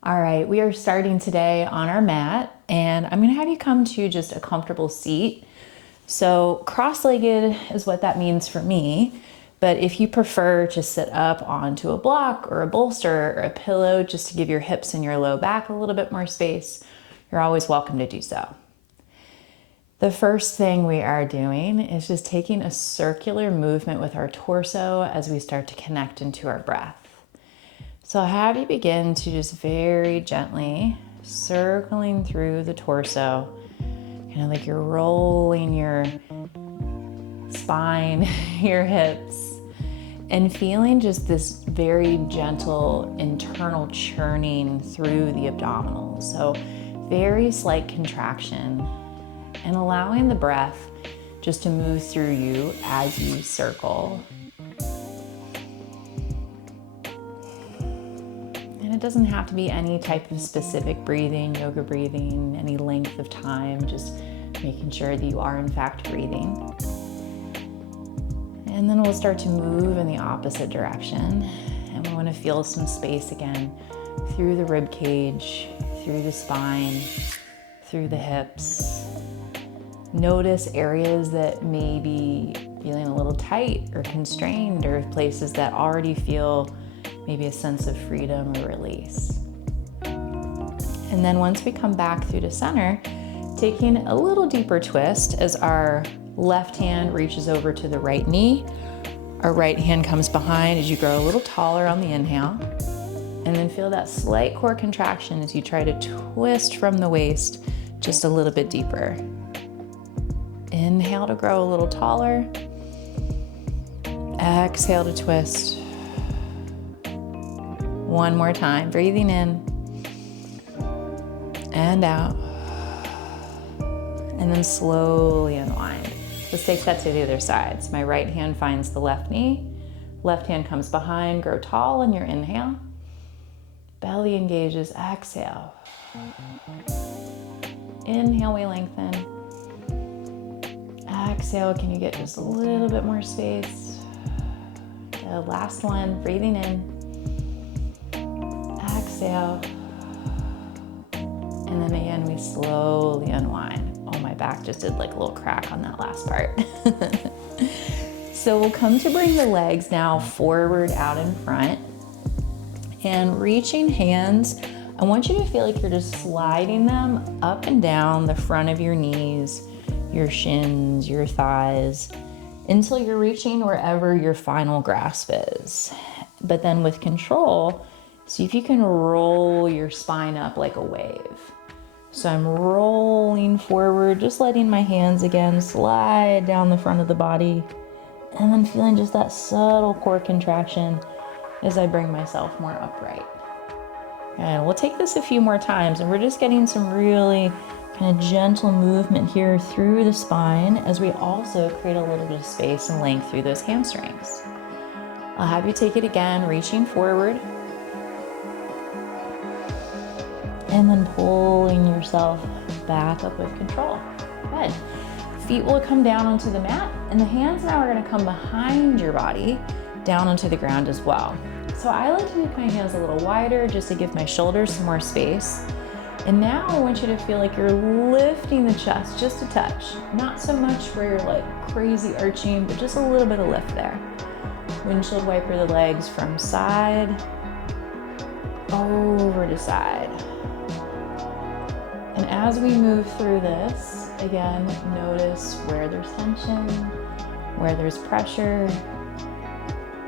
All right, we are starting today on our mat, and I'm gonna have you come to just a comfortable seat. So cross-legged is what that means for me, but if you prefer to sit up onto a block or a bolster or a pillow just to give your hips and your low back a little bit more space, you're always welcome to do so. The first thing we are doing is just taking a circular movement with our torso as we start to connect into our breath. So I'll have you begin to just very gently circling through the torso, kind of like you're rolling your spine, your hips, and feeling just this very gentle internal churning through the abdominals. So very slight contraction and allowing the breath just to move through you as you circle. And it doesn't have to be any type of specific breathing, yoga breathing, any length of time, just making sure that you are in fact breathing. And then we'll start to move in the opposite direction. And we want to feel some space again through the rib cage, through the spine, through the hips. Notice areas that may be feeling a little tight or constrained, or places that already feel maybe a sense of freedom or release. And then once we come back through to center, taking a little deeper twist as our left hand reaches over to the right knee, our right hand comes behind as you grow a little taller on the inhale, and then feel that slight core contraction as you try to twist from the waist just a little bit deeper. Inhale to grow a little taller, exhale to twist. One more time, breathing in and out, and then slowly unwind. Let's take that to the other side. So my right hand finds the left knee, left hand comes behind, grow tall in your inhale, belly engages, exhale. Inhale, we lengthen. Exhale, can you get just a little bit more space? The last one, breathing in. Exhale, and then again we slowly unwind. Oh, my back just did like a little crack on that last part. So we'll come to bring the legs now forward out in front, and reaching hands, I want you to feel like you're just sliding them up and down the front of your knees, your shins, your thighs, until you're reaching wherever your final grasp is. But then with control, see if you can roll your spine up like a wave. So I'm rolling forward, just letting my hands again slide down the front of the body, and then feeling just that subtle core contraction as I bring myself more upright. And we'll take this a few more times, and we're just getting some really kind of gentle movement here through the spine as we also create a little bit of space and length through those hamstrings. I'll have you take it again, reaching forward, and then pulling yourself back up with control. Good. Feet will come down onto the mat, and the hands now are going to come behind your body down onto the ground as well. So I like to make my hands a little wider just to give my shoulders some more space. And now I want you to feel like you're lifting the chest just a touch. Not so much where you're like crazy arching, but just a little bit of lift there. Windshield wiper the legs from side over to side. And as we move through this, again, notice where there's tension, where there's pressure,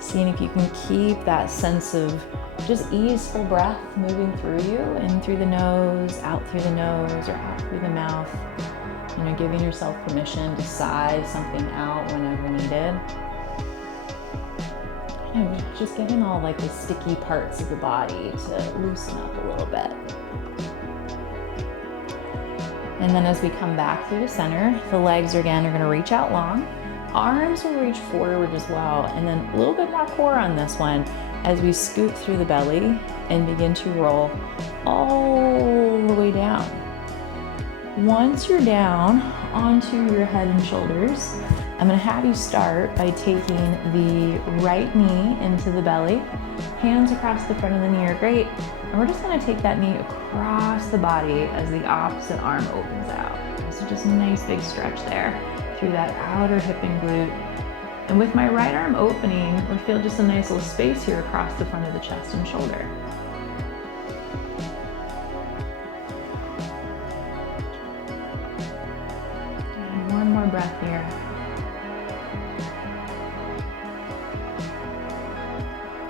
seeing if you can keep that sense of just easeful breath moving through you, in through the nose, out through the nose, or out through the mouth. You know, giving yourself permission to sigh something out whenever needed. You know, just getting all like the sticky parts of the body to loosen up a little bit. And then as we come back through the center, the legs again are going to reach out long. Arms will reach forward as well, and then a little bit more core on this one as we scoot through the belly and begin to roll all the way down. Once you're down onto your head and shoulders, I'm gonna have you start by taking the right knee into the belly, hands across the front of the knee are great, and we're just gonna take that knee across the body as the opposite arm opens out. So just a nice big stretch there through that outer hip and glute. And with my right arm opening, we feel just a nice little space here across the front of the chest and shoulder. And one more breath here.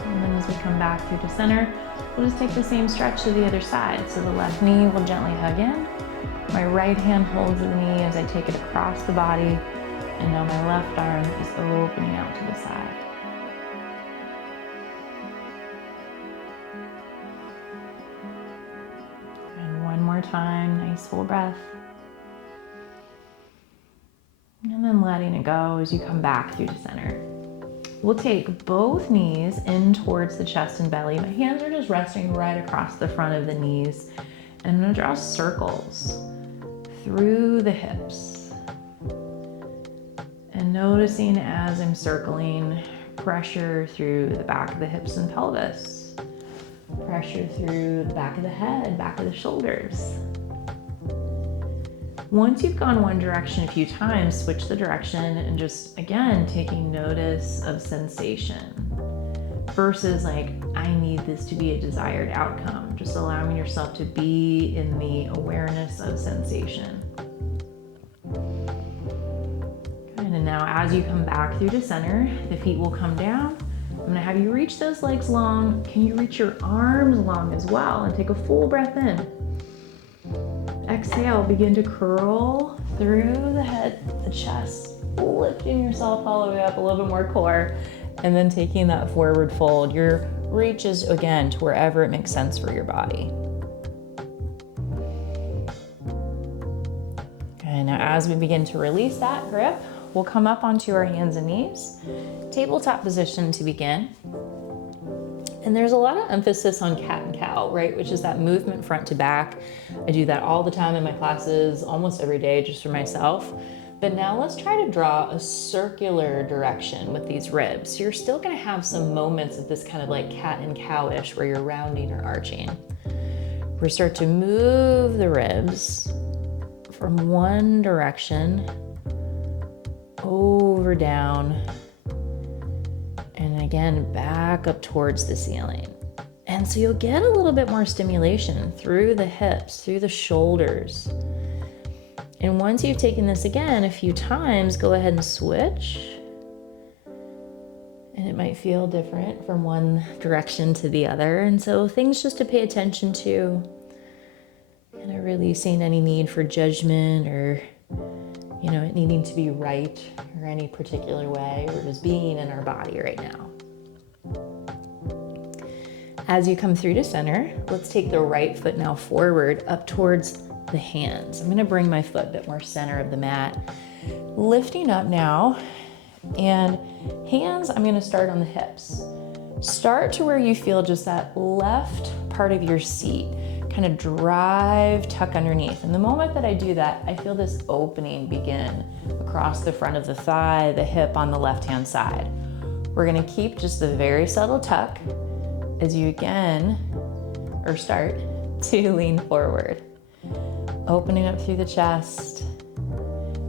And then as we come back through to center, we'll just take the same stretch to the other side. So the left knee will gently hug in. My right hand holds the knee as I take it across the body. And now my left arm is opening out to the side. And one more time, nice full breath. And then letting it go as you come back through to center. We'll take both knees in towards the chest and belly. My hands are just resting right across the front of the knees. And I'm gonna draw circles through the hips. And noticing as I'm circling, pressure through the back of the hips and pelvis. Pressure through the back of the head, back of the shoulders. Once you've gone one direction a few times, switch the direction and just, again, taking notice of sensation versus like, I need this to be a desired outcome. Just allowing yourself to be in the awareness of sensation. And now as you come back through to center, the feet will come down. I'm gonna have you reach those legs long. Can you reach your arms long as well? And take a full breath in. Exhale, begin to curl through the head, the chest, lifting yourself all the way up, a little bit more core, and then taking that forward fold. Your reach is, again, to wherever it makes sense for your body. Okay, now as we begin to release that grip, we'll come up onto our hands and knees, tabletop position to begin. And there's a lot of emphasis on cat and cow, right? Which is that movement front to back. I do that all the time in my classes, almost every day, just for myself. But now let's try to draw a circular direction with these ribs. So you're still gonna have some moments of this kind of like cat and cow-ish where you're rounding or arching. We start to move the ribs from one direction over, down, and again, back up towards the ceiling. And so you'll get a little bit more stimulation through the hips, through the shoulders. And once you've taken this again a few times, go ahead and switch. And it might feel different from one direction to the other. And so things just to pay attention to, kind of releasing any need for judgment or it needing to be right or any particular way, or just being in our body right now. As you come through to center, let's take the right foot now forward up towards the hands. I'm gonna bring my foot a bit more center of the mat. Lifting up now, and hands, I'm gonna start on the hips. Start to where you feel just that left part of your seat kind of drive, tuck underneath. And the moment that I do that, I feel this opening begin across the front of the thigh, the hip on the left-hand side. We're gonna keep just a very subtle tuck as you start to lean forward. Opening up through the chest.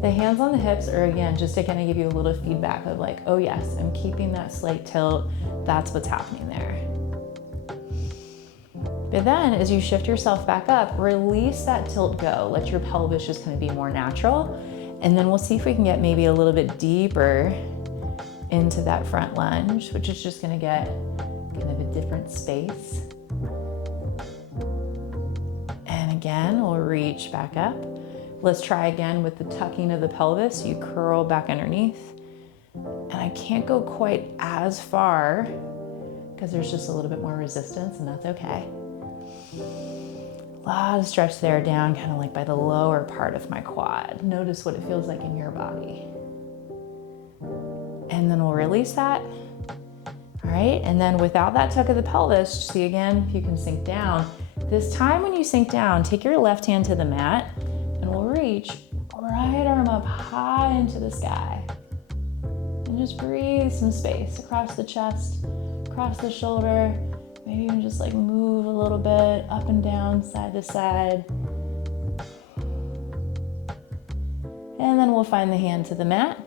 The hands on the hips are, again, just to kind of give you a little feedback of like, oh yes, I'm keeping that slight tilt. That's what's happening there. But then as you shift yourself back up, release that tilt, go. Let your pelvis just kind of be more natural. And then we'll see if we can get maybe a little bit deeper into that front lunge, which is just gonna get kind of a different space. And again, we'll reach back up. Let's try again with the tucking of the pelvis. You curl back underneath. And I can't go quite as far because there's just a little bit more resistance, and that's okay. A lot of stretch there down, kind of like by the lower part of my quad. Notice what it feels like in your body. And then we'll release that. All right, and then without that tuck of the pelvis, see again if you can sink down. This time when you sink down, take your left hand to the mat and we'll reach right arm up high into the sky. just breathe some space across the chest, across the shoulder. Maybe even just like move a little bit up and down, side to side. And then we'll find the hand to the mat.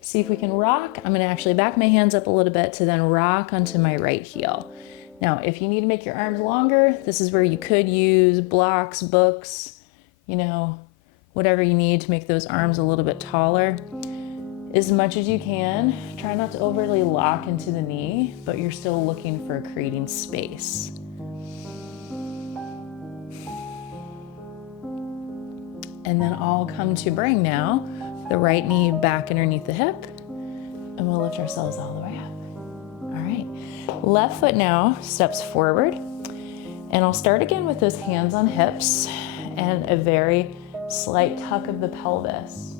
See if we can rock. I'm gonna actually back my hands up a little bit to then rock onto my right heel. Now, if you need to make your arms longer, this is where you could use blocks, books, you know, whatever you need to make those arms a little bit taller. As much as you can, try not to overly lock into the knee, but you're still looking for creating space. And then I'll come to bring now the right knee back underneath the hip, and we'll lift ourselves all the way up. All right, left foot now steps forward, and I'll start again with those hands on hips and a very slight tuck of the pelvis.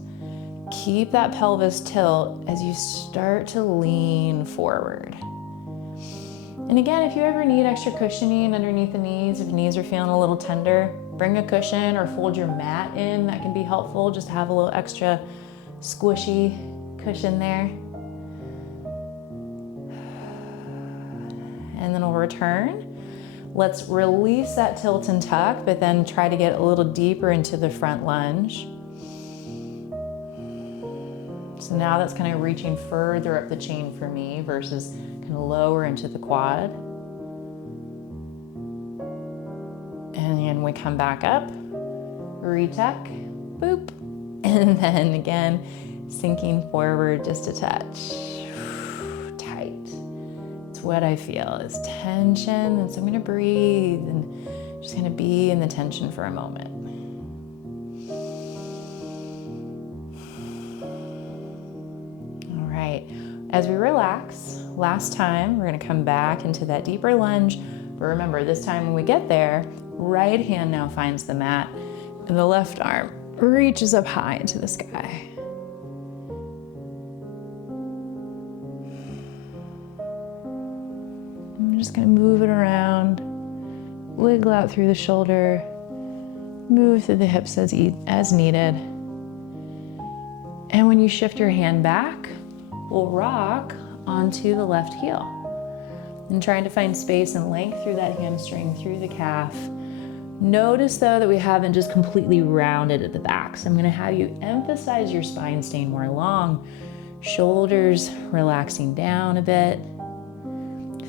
Keep that pelvis tilt as you start to lean forward. And again, if you ever need extra cushioning underneath the knees, if knees are feeling a little tender, bring a cushion or fold your mat in. That can be helpful. Just have a little extra squishy cushion there. And then we'll return. Let's release that tilt and tuck, but then try to get a little deeper into the front lunge. So now that's kind of reaching further up the chain for me versus kind of lower into the quad. And then we come back up, retuck, boop. And then again, sinking forward just a touch. Tight. It's what I feel is tension. And so I'm gonna breathe and just gonna be in the tension for a moment. All right, as we relax, last time, we're gonna come back into that deeper lunge. But remember, this time when we get there, right hand now finds the mat, and the left arm reaches up high into the sky. I'm just gonna move it around, wiggle out through the shoulder, move through the hips as needed. And when you shift your hand back, we'll rock onto the left heel. And trying to find space and length through that hamstring, through the calf. Notice though that we haven't just completely rounded at the back. So I'm gonna have you emphasize your spine staying more long, shoulders relaxing down a bit.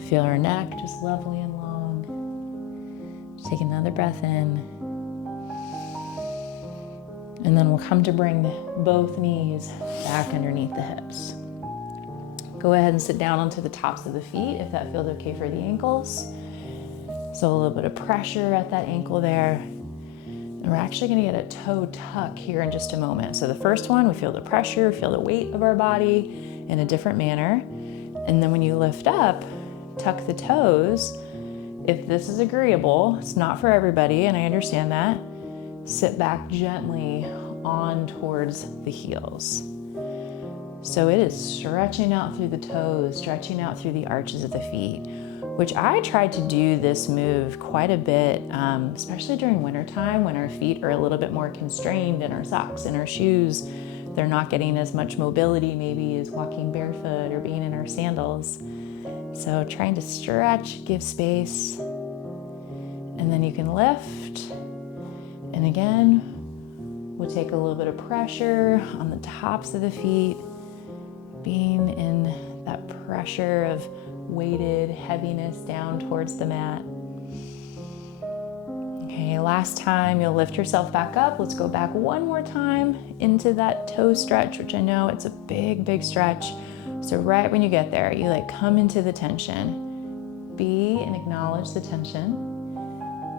Feel our neck just lovely and long. Just take another breath in. And then we'll come to bring both knees back underneath the hips. Go ahead and sit down onto the tops of the feet if that feels okay for the ankles. So a little bit of pressure at that ankle there. And we're actually gonna get a toe tuck here in just a moment. So the first one, we feel the pressure, feel the weight of our body in a different manner. And then when you lift up, tuck the toes. If this is agreeable, it's not for everybody, and I understand that. Sit back gently on towards the heels. So it is stretching out through the toes, stretching out through the arches of the feet, which I try to do this move quite a bit, especially during wintertime when our feet are a little bit more constrained in our socks and our shoes. They're not getting as much mobility maybe as walking barefoot or being in our sandals. So trying to stretch, give space, and then you can lift. And again, we'll take a little bit of pressure on the tops of the feet, being in that pressure of weighted heaviness down towards the mat. Okay, last time you'll lift yourself back up. Let's go back one more time into that toe stretch, which I know it's a big, big stretch. So right when you get there, you like come into the tension, be and acknowledge the tension,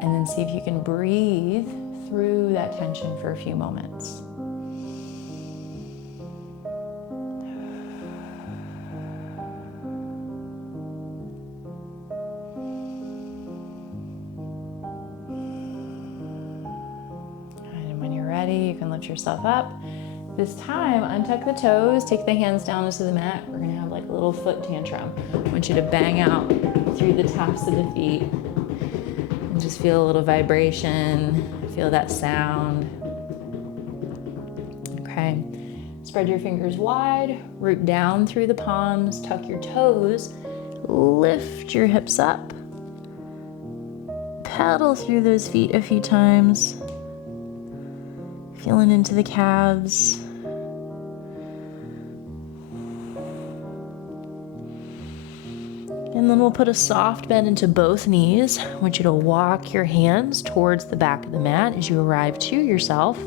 and then see if you can breathe through that tension for a few moments. And when you're ready, you can lift yourself up. This time, untuck the toes, take the hands down into the mat. We're gonna have like a little foot tantrum. I want you to bang out through the tops of the feet and just feel a little vibration, feel that sound. Okay, Spread your fingers wide, root down through the palms, tuck your toes, lift your hips up. Paddle through those feet a few times, feeling into the calves. And then we'll put a soft bend into both knees. I want you to walk your hands towards the back of the mat as you arrive to yourself.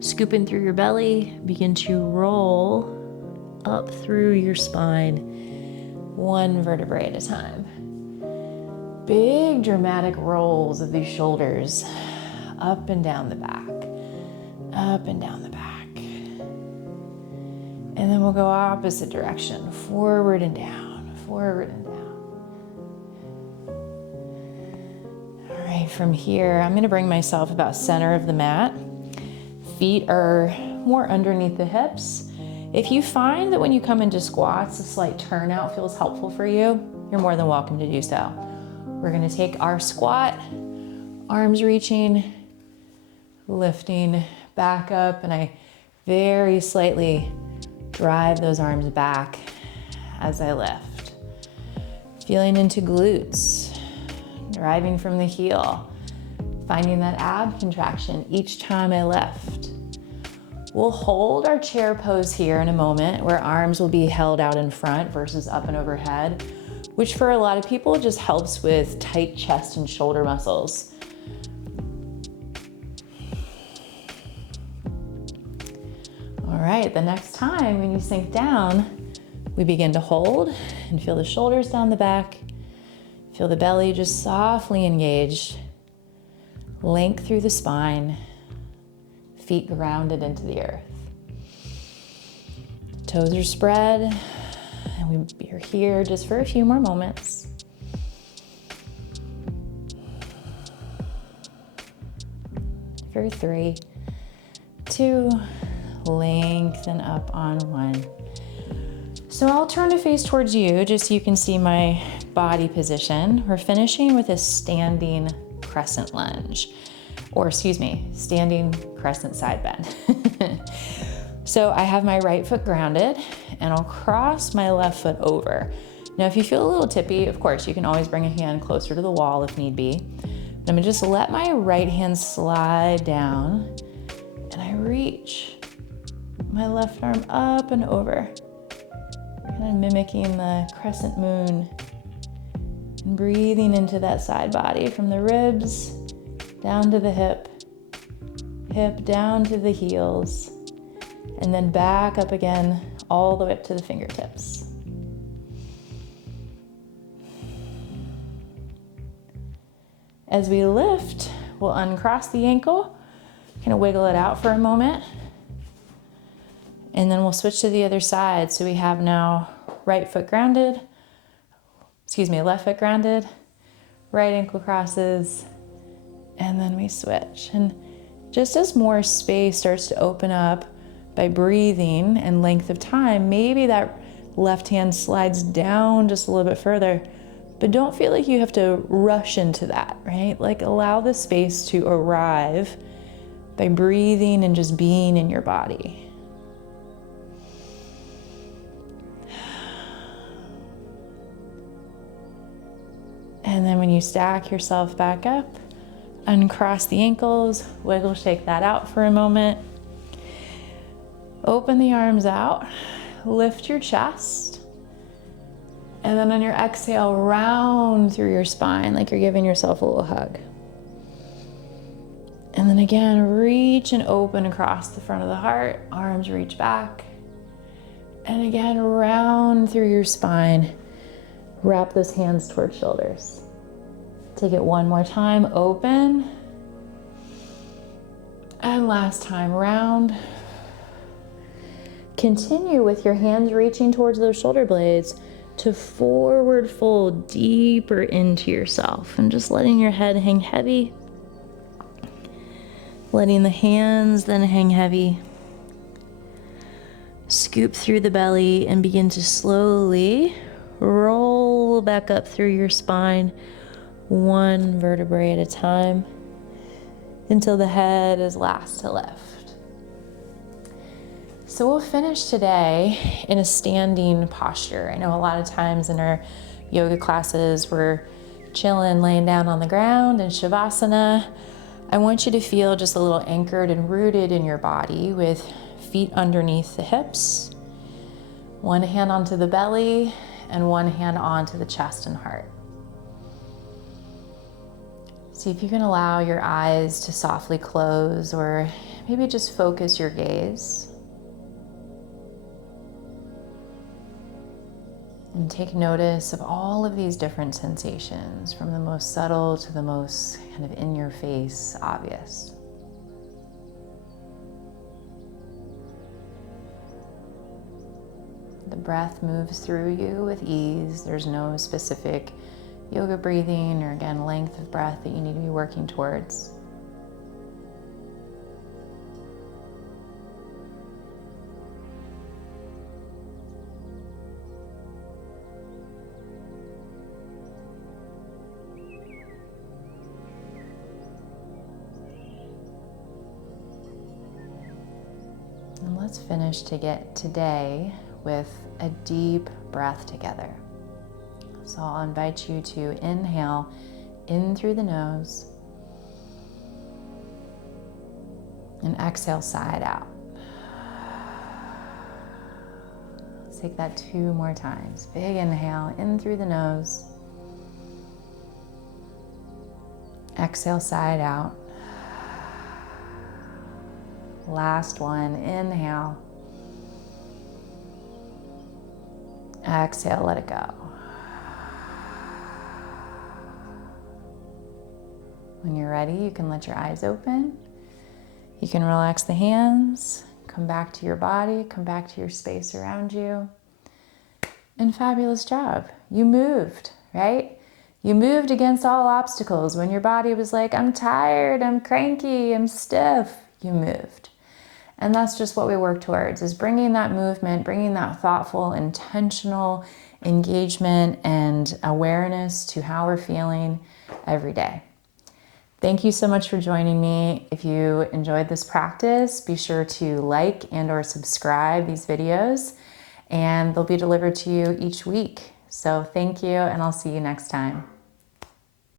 Scoop in through your belly, begin to roll up through your spine, one vertebrae at a time. Big dramatic rolls of these shoulders, up and down the back, up and down the back. And then we'll go opposite direction, forward and down, forward and down. All right, from here, I'm gonna bring myself about center of the mat. Feet are more underneath the hips. If you find that when you come into squats, a slight turnout feels helpful for you, you're more than welcome to do so. We're gonna take our squat, arms reaching, lifting back up, and I very slightly drive those arms back as I lift. Feeling into glutes, driving from the heel, finding that ab contraction each time I lift. We'll hold our chair pose here in a moment where arms will be held out in front versus up and overhead, which for a lot of people just helps with tight chest and shoulder muscles. All right, the next time when you sink down, we begin to hold and feel the shoulders down the back, feel the belly just softly engaged, length through the spine, feet grounded into the earth. Toes are spread, and we're here just for a few more moments. For 3, 2, lengthen up on 1. So I'll turn to face towards you just so you can see my body position. We're finishing with a standing crescent lunge, or standing crescent side bend. So I have my right foot grounded and I'll cross my left foot over. Now, if you feel a little tippy, of course, you can always bring a hand closer to the wall if need be. But I'm gonna just let my right hand slide down and I reach my left arm up and over, kind of mimicking the crescent moon and breathing into that side body from the ribs down to the hip down to the heels, and then back up again all the way up to the fingertips. As we lift, we'll uncross the ankle, kind of wiggle it out for a moment, and then we'll switch to the other side. So we have now left foot grounded, right ankle crosses, and then we switch. And just as more space starts to open up by breathing and length of time, maybe that left hand slides down just a little bit further, but don't feel like you have to rush into that, right? Like allow the space to arrive by breathing and just being in your body. And then when you stack yourself back up, uncross the ankles, wiggle, shake that out for a moment. Open the arms out, lift your chest, and then on your exhale, round through your spine like you're giving yourself a little hug. And then again, reach and open across the front of the heart, arms reach back. And again, round through your spine, wrap those hands towards shoulders. Take it one more time, open. And last time, round. Continue with your hands reaching towards those shoulder blades to forward fold deeper into yourself and just letting your head hang heavy. Letting the hands then hang heavy. Scoop through the belly and begin to slowly roll back up through your spine, one vertebrae at a time, until the head is last to lift. So we'll finish today in a standing posture. I know a lot of times in our yoga classes, we're chilling, laying down on the ground in Shavasana. I want you to feel just a little anchored and rooted in your body with feet underneath the hips, one hand onto the belly and one hand onto the chest and heart. See if you can allow your eyes to softly close, or maybe just focus your gaze. And take notice of all of these different sensations, from the most subtle to the most kind of in your face, obvious. The breath moves through you with ease. There's no specific yoga breathing or, again, length of breath that you need to be working towards. And let's finish today with a deep breath together. So I'll invite you to inhale in through the nose and exhale side out. Let's take that 2 more times. Big inhale in through the nose. Exhale side out. Last one, inhale. Exhale, let it go. When you're ready, you can let your eyes open. You can relax the hands, come back to your body, come back to your space around you. And fabulous job. You moved, right? You moved against all obstacles. When your body was like, I'm tired, I'm cranky, I'm stiff, you moved. And that's just what we work towards, is bringing that movement, bringing that thoughtful, intentional engagement and awareness to how we're feeling every day. Thank you so much for joining me. If you enjoyed this practice, be sure to like and/or subscribe these videos, and they'll be delivered to you each week. So thank you, and I'll see you next time.